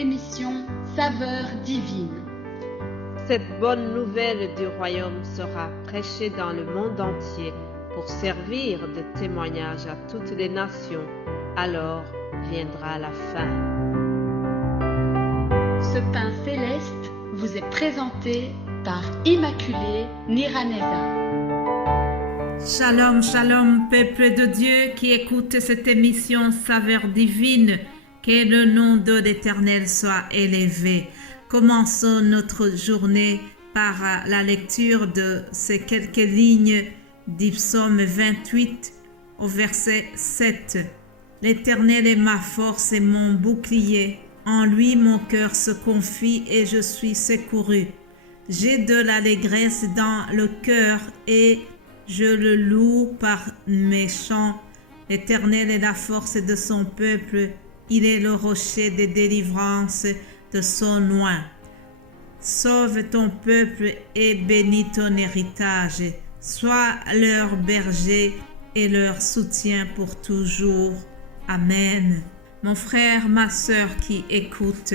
l'émission Saveurs divines. Cette bonne nouvelle du royaume sera prêchée dans le monde entier pour servir de témoignage à toutes les nations. Alors viendra la fin. Ce pain céleste vous est présenté par Immaculée Niraneza. Shalom, shalom, peuple de Dieu qui écoute cette émission Saveurs divines. Que le nom de l'Éternel soit élevé. Commençons notre journée par la lecture de ces quelques lignes du psaume 28 au verset 7. L'Éternel est ma force et mon bouclier. En lui mon cœur se confie et je suis secouru. J'ai de l'allégresse dans le cœur et je le loue par mes chants. L'Éternel est la force de son peuple. Il est le rocher de délivrance de son oint. Sauve ton peuple et bénis ton héritage. Sois leur berger et leur soutien pour toujours. Amen. Mon frère, ma sœur qui écoute,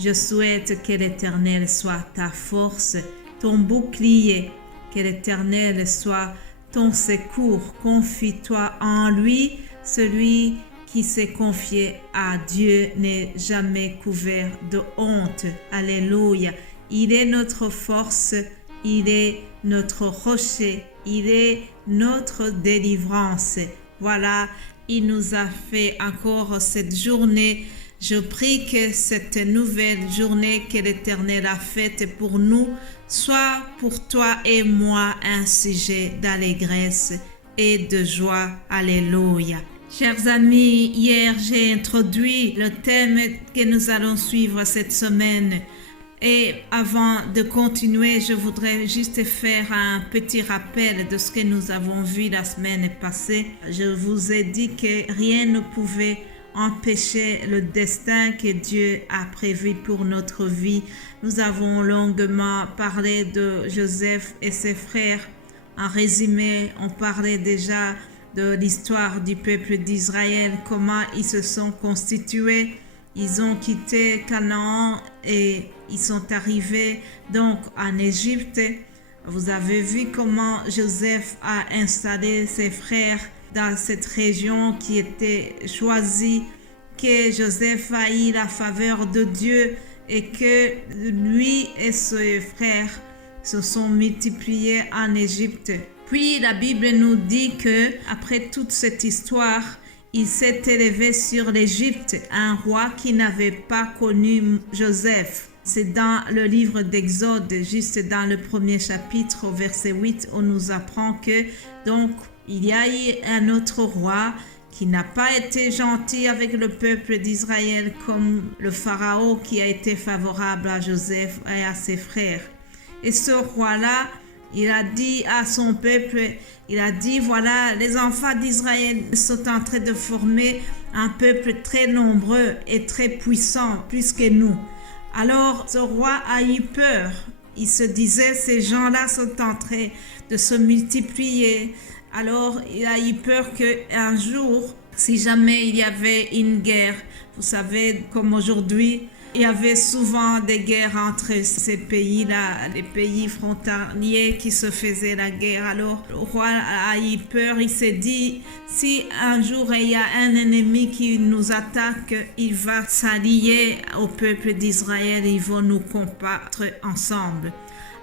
je souhaite que l'Éternel soit ta force, ton bouclier, que l'Éternel soit ton secours. Confie-toi en lui, celui qui s'est confié à Dieu n'est jamais couvert de honte. Alléluia. Il est notre force, il est notre rocher, il est notre délivrance. Voilà, il nous a fait encore cette journée. Je prie que cette nouvelle journée que l'Éternel a faite pour nous soit pour toi et moi un sujet d'allégresse et de joie. Alléluia. Chers amis, hier j'ai introduit le thème que nous allons suivre cette semaine. Et avant de continuer, je voudrais juste faire un petit rappel de ce que nous avons vu la semaine passée. Je vous ai dit que rien ne pouvait empêcher le destin que Dieu a prévu pour notre vie. Nous avons longuement parlé de Joseph et ses frères. En résumé, on parlait déjà de l'histoire du peuple d'Israël, comment ils se sont constitués. Ils ont quitté Canaan et ils sont arrivés donc en Égypte. Vous avez vu comment Joseph a installé ses frères dans cette région qui était choisie, que Joseph a eu la faveur de Dieu et que lui et ses frères se sont multipliés en Égypte. Puis la Bible nous dit que après toute cette histoire, il s'est élevé sur l'Égypte un roi qui n'avait pas connu Joseph. C'est dans le livre d'Exode, juste dans le premier chapitre, au verset 8, on nous apprend que donc il y a eu un autre roi qui n'a pas été gentil avec le peuple d'Israël comme le pharaon qui a été favorable à Joseph et à ses frères. Et ce roi-là, il a dit à son peuple, il a dit, voilà, les enfants d'Israël sont en train de former un peuple très nombreux et très puissant, plus que nous. Alors, ce roi a eu peur. Il se disait, ces gens-là sont en train de se multiplier. Alors, il a eu peur qu'un jour, si jamais il y avait une guerre, vous savez, comme aujourd'hui, il y avait souvent des guerres entre ces pays-là, les pays frontaliers qui se faisaient la guerre. Alors, le roi a eu peur, il s'est dit, si un jour il y a un ennemi qui nous attaque, il va s'allier au peuple d'Israël, ils vont nous combattre ensemble.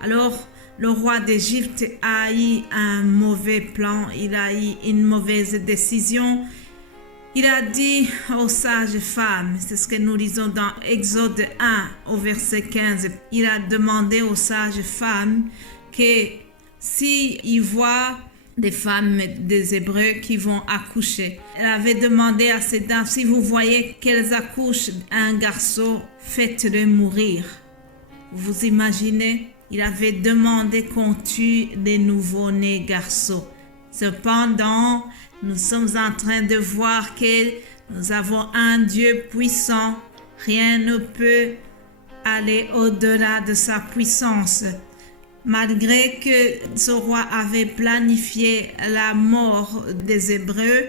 Alors, le roi d'Égypte a eu un mauvais plan, il a eu une mauvaise décision. Il a dit aux sages femmes, c'est ce que nous lisons dans Exode 1 au verset 15, il a demandé aux sages femmes que s'ils voient des femmes des Hébreux qui vont accoucher, elle avait demandé à ces dames, si vous voyez qu'elles accouchent un garçon, faites-le mourir. Vous imaginez? Il avait demandé qu'on tue les nouveau-nés garçons. Cependant, nous sommes en train de voir que nous avons un Dieu puissant. Rien ne peut aller au-delà de sa puissance. Malgré que ce roi avait planifié la mort des Hébreux,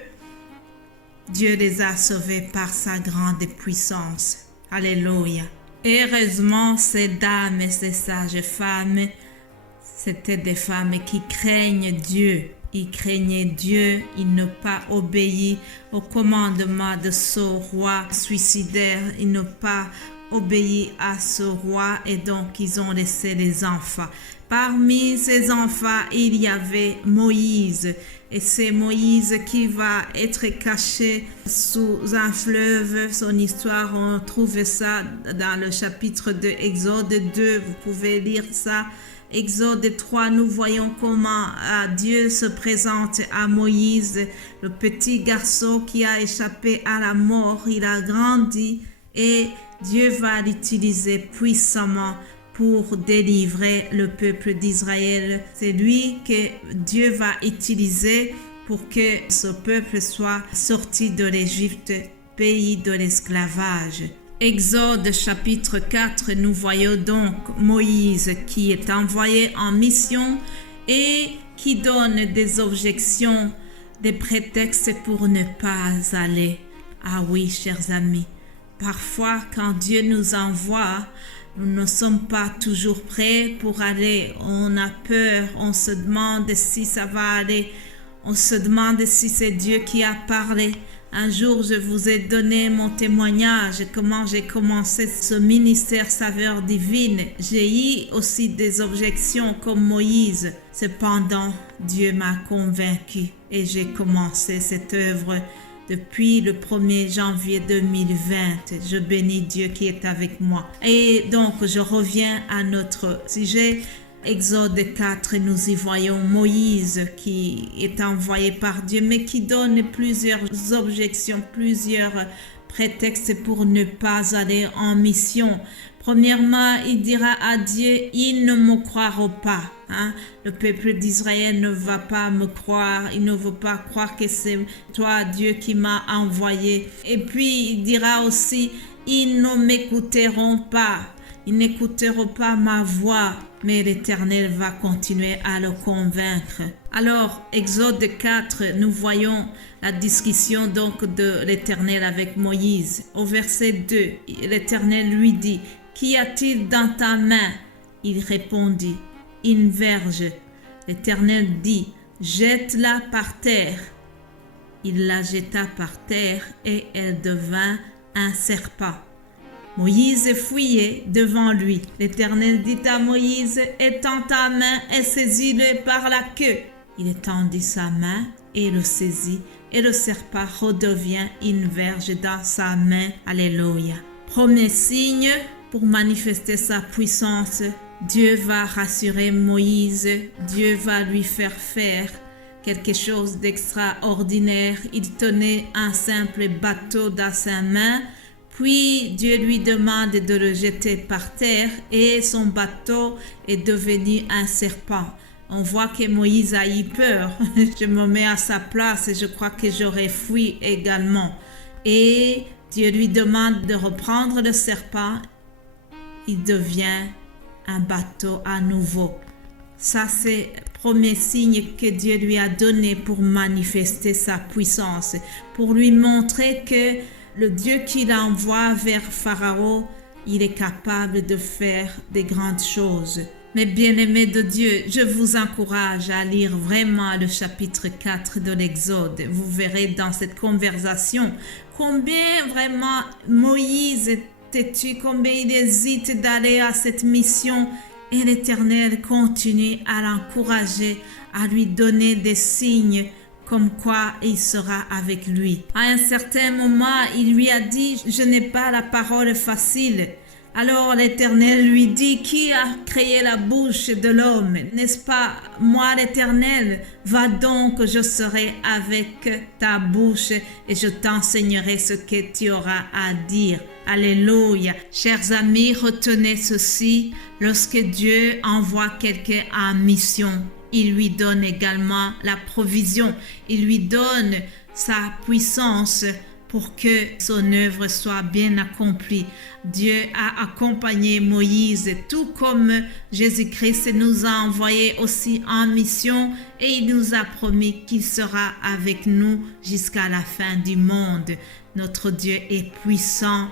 Dieu les a sauvés par sa grande puissance. Alléluia. Heureusement, ces dames et ces sages femmes, c'étaient des femmes qui craignent Dieu. Ils craignaient Dieu, ils n'ont pas obéi au commandement de ce roi suicidaire, ils n'ont pas obéi à ce roi et donc ils ont laissé les enfants. Parmi ces enfants, il y avait Moïse et c'est Moïse qui va être caché sous un fleuve. Son histoire, on trouve ça dans le chapitre de Exode 2, vous pouvez lire ça. Exode 3, nous voyons comment Dieu se présente à Moïse, le petit garçon qui a échappé à la mort. Il a grandi et Dieu va l'utiliser puissamment pour délivrer le peuple d'Israël. C'est lui que Dieu va utiliser pour que ce peuple soit sorti de l'Égypte, pays de l'esclavage. Exode chapitre 4, nous voyons donc Moïse qui est envoyé en mission et qui donne des objections, des prétextes pour ne pas aller. Ah oui, chers amis, parfois quand Dieu nous envoie, nous ne sommes pas toujours prêts pour aller. On a peur, on se demande si ça va aller, on se demande si c'est Dieu qui a parlé. Un jour, je vous ai donné mon témoignage, comment j'ai commencé ce ministère Saveur Divine. J'ai eu aussi des objections comme Moïse. Cependant, Dieu m'a convaincu et j'ai commencé cette œuvre depuis le 1er janvier 2020. Je bénis Dieu qui est avec moi. Et donc, je reviens à notre sujet. Exode 4, nous y voyons Moïse qui est envoyé par Dieu, mais qui donne plusieurs objections, plusieurs prétextes pour ne pas aller en mission. Premièrement, il dira à Dieu, ils ne me croiront pas. Le peuple d'Israël ne va pas me croire, il ne veut pas croire que c'est toi, Dieu, qui m'a envoyé. Et puis, il dira aussi, ils ne m'écouteront pas. Ils n'écouteront pas ma voix, mais l'Éternel va continuer à le convaincre. Alors, Exode 4, nous voyons la discussion donc de l'Éternel avec Moïse. Au verset 2, l'Éternel lui dit, « Qu'y a-t-il dans ta main ?» Il répondit, « Une verge. » L'Éternel dit, « Jette-la par terre. » Il la jeta par terre et elle devint un serpent. Moïse fuyait devant lui. L'Éternel dit à Moïse, « Étends ta main et saisis-le par la queue. » Il étendit sa main et le saisit, et le serpent redevient une verge dans sa main. Alléluia. Premier signe pour manifester sa puissance, Dieu va rassurer Moïse, Dieu va lui faire quelque chose d'extraordinaire. Il tenait un simple bateau dans sa main. Puis Dieu lui demande de le jeter par terre et son bateau est devenu un serpent. On voit que Moïse a eu peur. Je me mets à sa place et je crois que j'aurais fui également. Et Dieu lui demande de reprendre le serpent. Il devient un bateau à nouveau. Ça, c'est le premier signe que Dieu lui a donné pour manifester sa puissance, pour lui montrer que le Dieu qu'il envoie vers Pharaon, il est capable de faire des grandes choses. Mes bien-aimés de Dieu, je vous encourage à lire vraiment le chapitre 4 de l'Exode. Vous verrez dans cette conversation combien vraiment Moïse est têtu, combien il hésite d'aller à cette mission. Et l'Éternel continue à l'encourager, à lui donner des signes comme quoi il sera avec lui. À un certain moment, il lui a dit, « Je n'ai pas la parole facile. » Alors l'Éternel lui dit, « Qui a créé la bouche de l'homme? N'est-ce pas moi l'Éternel? Va donc, je serai avec ta bouche et je t'enseignerai ce que tu auras à dire. » Alléluia. Chers amis, retenez ceci, lorsque Dieu envoie quelqu'un en mission, il lui donne également la provision. Il lui donne sa puissance pour que son œuvre soit bien accomplie. Dieu a accompagné Moïse, tout comme Jésus-Christ nous a envoyés aussi en mission et il nous a promis qu'il sera avec nous jusqu'à la fin du monde. Notre Dieu est puissant,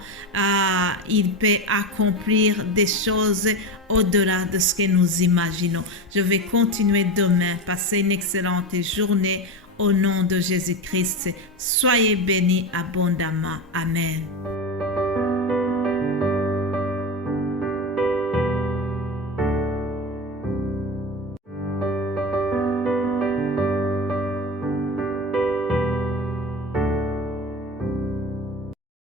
il peut accomplir des choses au-delà de ce que nous imaginons. Je vais continuer demain, passer une excellente journée au nom de Jésus-Christ. Soyez bénis abondamment. Amen.